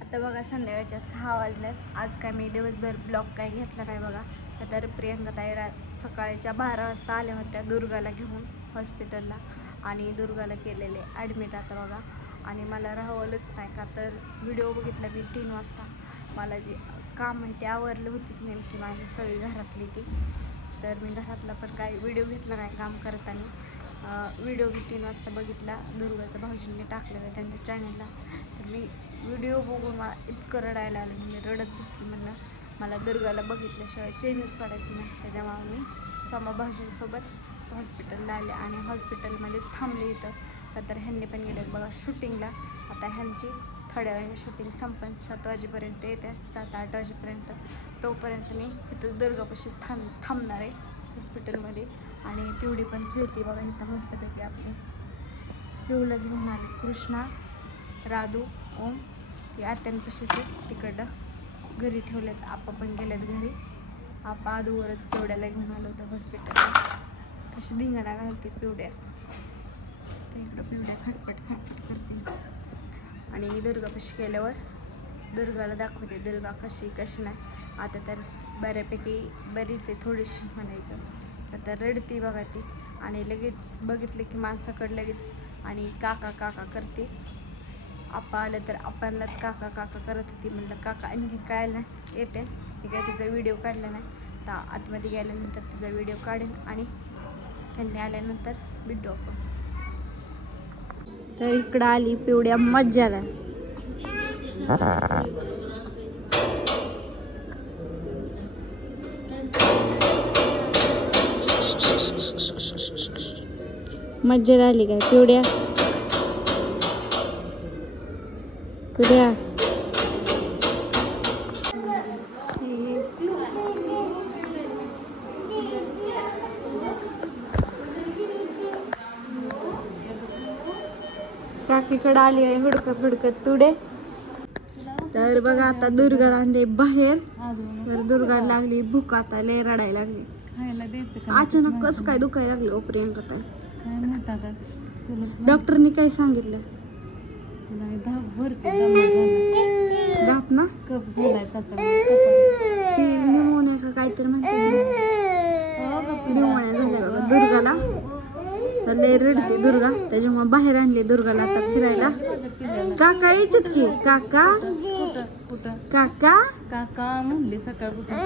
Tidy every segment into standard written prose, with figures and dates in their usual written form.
आता बघा संध्याकाळच्या 6 वाजल्यात. आज काय मी दिवसभर ब्लॉग काय घेतला नाही बघा. तर प्रियंका ताई सकाळच्या 12 वाजता आल्या होत्या दुर्गाला घेऊन हॉस्पिटलला आणि दुर्गाला केलेले ॲडमिट आता बघा. आणि मला राहवलंच नाही का तर व्हिडिओ बघितला मी 3 वाजता. मला जे काम आहे ते आवरलं होतीच नेमकी माझी सगळी घरातली ती. तर मी घरातला पण काय व्हिडिओ घेतला नाही काम करताना. व्हिडिओ मी 3 वाजता बघितला. दुर्गाचा भाऊजींनी टाकलेला त्यांच्या चॅनलला. तर मी व्हिडिओ बघून मला इतकं रडायला आलं. मी रडत बसली. म्हणलं मला दुर्गाला बघितल्याशिवाय चेंजच पडायचं नाही. त्याच्यामुळे मी समा भाऊजींसोबत हॉस्पिटलला आले आणि हॉस्पिटलमध्येच थांबले इथं. तर ह्यांनी पण गेले बघा शूटिंगला. आता ह्यांची थोड्या वेळाने शूटिंग संपन 7 वाजेपर्यंत येते. 7-8 वाजेपर्यंत. तोपर्यंत मी इथं दुर्गापाशी थांबणार आहे हॉस्पिटलमध्ये. आणि पिवडी पण खेळते बघा इथं मस्तपैकी. आपली पिवळंच घेऊन आले. कृष्णा, राधू, ओम ती आत्यांपाशीच आहे तिकडं घरी ठेवलेत. आपा पण गेलेत घरी. आपा आधूवरच पिवड्याला घेऊन आलं होतं हॉस्पिटलला. कशी धिंगाणा घालते पिवड्या. तर इकडं पिवड्या खटपट करते. आणि दुर्गापाशी गेल्यावर दुर्गाला दाखवते दुर्गा कशी नाही. आता तर बऱ्यापैकी बरीच आहे थोडीशी म्हणायचं. आता रडती बघा ती. आणि लगेच बघितलं की माणसाकडं लगेच आणि काका काका करते. आपा आलं तर आपणलाच काका काका करत होती. म्हणलं काका आणखी काय येते. मी काय तिचा व्हिडिओ काढला नाही. तर आतमध्ये गेल्यानंतर तिचा व्हिडिओ काढेन आणि त्यांनी आल्यानंतर भेटू आपण. तर इकडं आली पिवड्या मज्जाला. मज्जा आली काय पिवड्या. पिवड्या काकीकडे आली आहे हुडकत हुडकत पिवडे. तर बघा आता दुर्गा आणले बाहेर. तर दुर्गा लागली भूक आता लय रडायला लागली. अचानक कस काय दुखायला लागलं ओ प्रियंका ताई. डॉक्टरनी काय सांगितलं. धाप ना निमोनिया का काहीतरी म्हणते. निमोनिया झाल्या बघा दुर्गाला. तर लय रडते दुर्गा. त्याच्यामुळे बाहेर आणले दुर्गाला आता फिरायला. काका यायच्यात की काका काका काका म्हणले सकाळपासून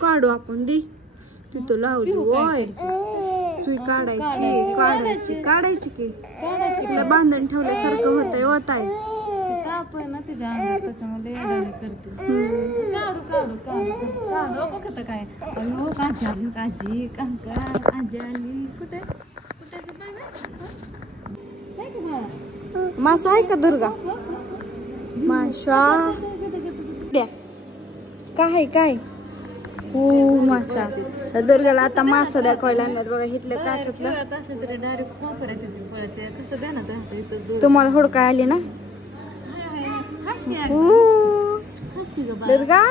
काढू आपण दी. तिथं लावली वय सुई काढायची काढायची काढायची की तिला बांधून ठेवल्यासारखं होतंय होत आहे. आपण ना तिच्या अंगात त्याच्यामध्ये करते. काढू काढू काढू काढू बघत काय. अयो काजी आली काजी काका आजी आली. कुठे कुठे मासा आहे का दुर्गा. माशा काय काय हो मासा. तर दुर्गाला आता मासा दाखवायला आणलात बघा. इथलं काचतलं डायरेक्ट वापरत येते कसं देणार राहतं. तुम्हाला हुडकाय आली ना दुर्गा.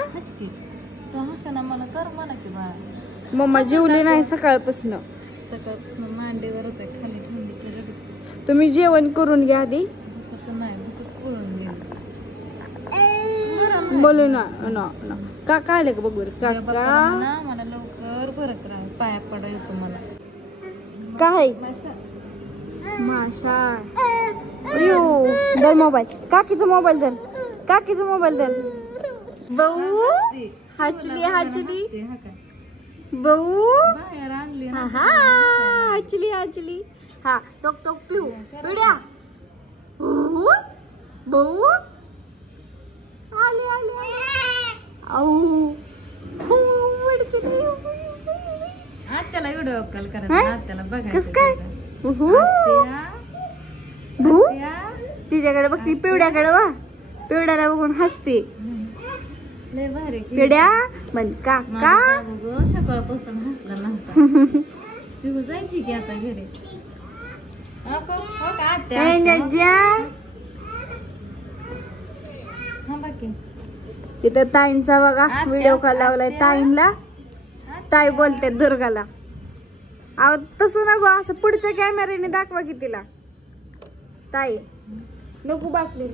मला कर म्हणा की बा. मम्मा जेवली नाही सकाळपासून. मांडीवरच आहे खाली ठेवली की. तुम्ही जेवण करून घ्या आधी. नाही भूकच करून बोलू ना काका आले का बघ काका. मला लवकर परत राहा पाया पडा येतो मला. काय माशा. अयो दर मोबाईल. काकीचा मोबाईल दर. काकीचा मोबाईल दर. भाऊ हाचली हाचली भाऊ हाचली हाचली. हा तो तो पिऊ पिवड्या भाऊ आले आले आऊ आत्याला व्हिडिओ कॉल करायचा. आत्याला बघायचं कस काय भू तिच्याकडे बघ ती पिवड्याकडे वा. पिवड्याला बघून हसते. लय भारी पिवड्या म्हण काका. सकाळपासून हसला नव्हता. पिऊ जायची की आता घरी. इथं ताईंचा बघा व्हिडिओ कॉल लावलाय ताईंला. ताई बोलते दुर्गाला. अहो तसं नको, असं पुढच्या कॅमेऱ्याने दाखवा की तिला. ताई नको बाटली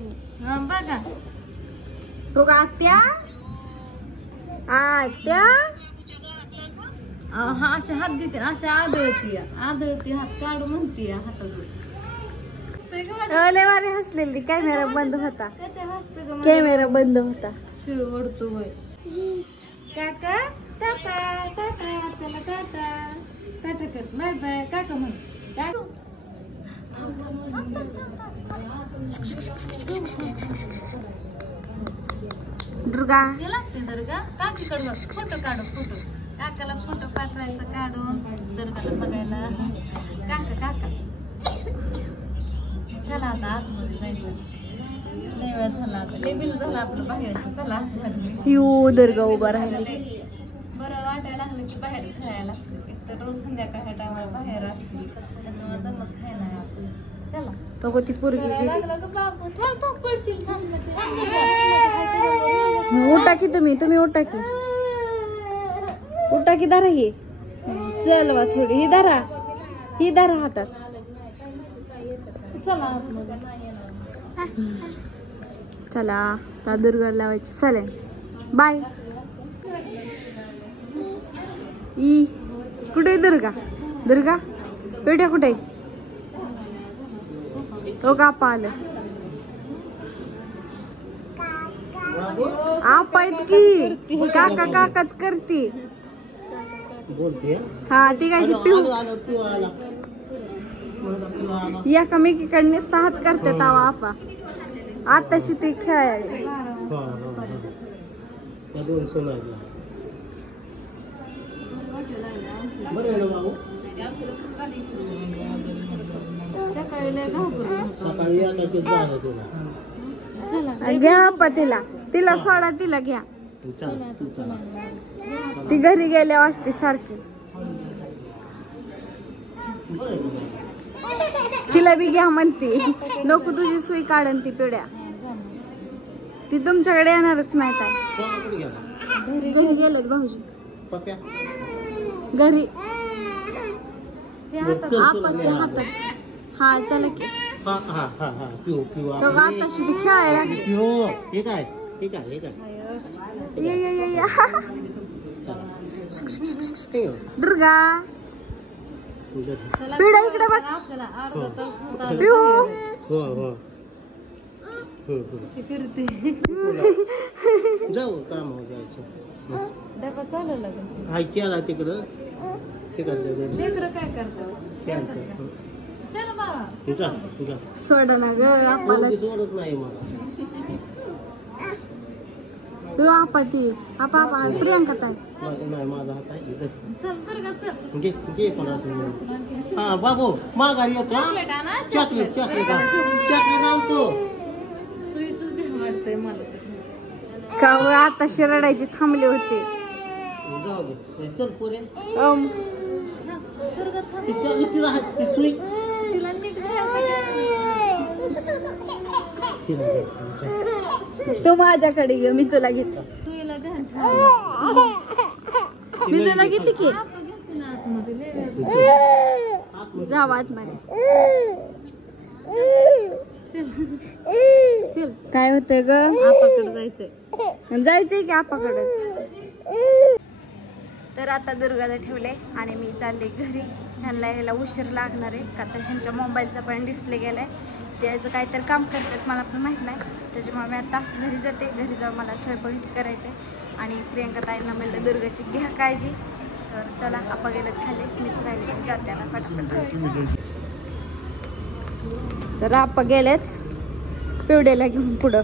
बघा हो का आत्या. आत्या हा अशा हात देते, अशा आदळती हात काढू म्हणते हातात. लय भारी हसलेली. कॅमेरा बंद होता. त्याच्या हसते का कॅमेरा बंद होता. शिव ओढतो होय. काका टाटा टाटा त्याला टाटा टाटा कर. बाय बाय काका म्हण. दुर्गा दुर्गा काकीकडून फोटो काढू. फोटो काकाला फोटो पाठवायचा काढून दुर्गाला बघायला. काका चला आता आतमध्ये जायचं. लय वेळ झाला आता. लय बिल झालं आपलं बाहेरचं. चला आतमध्ये. यू दुर्गा उभा राहिला. बरं वाटायला लागलं की बाहेर खेळायला लागतं. एक तर रोज संध्याकाळ ह्या टायमाला बाहेर असते, त्याच्यामुळे दमत खायला आपण. चला तो ती पोरगी लागला ग बाबू. थांब पडशील. थांब उठा की तुम्ही उठा की. उठा की धरा ही. चलवा थोडी ही धरा हातात. चला आतमध्ये. चला त्या दुर्गा लावायची. चालेल बाय. ई कुठे दुर्गा पेट्या कुठे. हो का आपा आलं. आपा इतकी काकाच करती. हा ती काय ती पिऊ एकामेकीकडे हात करतात. आपा आताशी ती खेळायला. घ्या आपा तिला सोडा. तिला घ्या. ती घरी गेल्यावर असते सारखी. तिला बी घ्या म्हणते. नको तुझी सुई काढन ती पिढ्या. ती तुमच्याकडे येणारच नाही. काय घरी गेलेत भाऊजी. घरी हातात. हा चला की. आताशी ती खेळायला. दुर्गा पिढा इकडे बघ. जाऊ काम जायचं. डबा चालू लागेल. हाय केला तिकडं. लेकरं काय करतात. चल बाबा तुझा सोडा ना ग आपल्याला. सोडत नाही मला. तू आपा ती आपा प्रियांका ताई. नाही माझा हात आहे इथं. चल दुर्गा चल. घे कोणाचं. हा बाबू माघारी येतो. चॉकलेट आणतो. सुईच घ्या वाटतंय मला. का आता शिरडायची थांबले होते. जाऊ दे. चल पोरे. दुर्गा तिला हात सुई. तिला नीट तू माझ्याकडे घे. मी तुला घेते. सुईला ध्यान मी तुला घेते की. घेते ना आतमध्ये. जाऊ आतमध्ये. चल काय होतंय ग. आपाकडे जायचंय की आपाकडे. तर आता दुर्गाला ठेवले आणि मी चालले घरी. ह्यांना यायला उशीर लागणार आहे का तर ह्यांच्या मोबाईलचा पण डिस्प्ले गेलाय. त्याचं काहीतरी काम करतात मला पण माहीत नाही. त्याच्यामुळे मी आता घरी जाते. घरी जाऊन मला स्वयंपाक करायचं आहे. आणि प्रियंका ताईंना म्हणलं दुर्गाची घ्या काळजी. तर चला आपा गेलेत खाली. मीच राहिली जाते ना फटाफट. तर आपा गेलेत पिवड्याला घेऊन पुढं.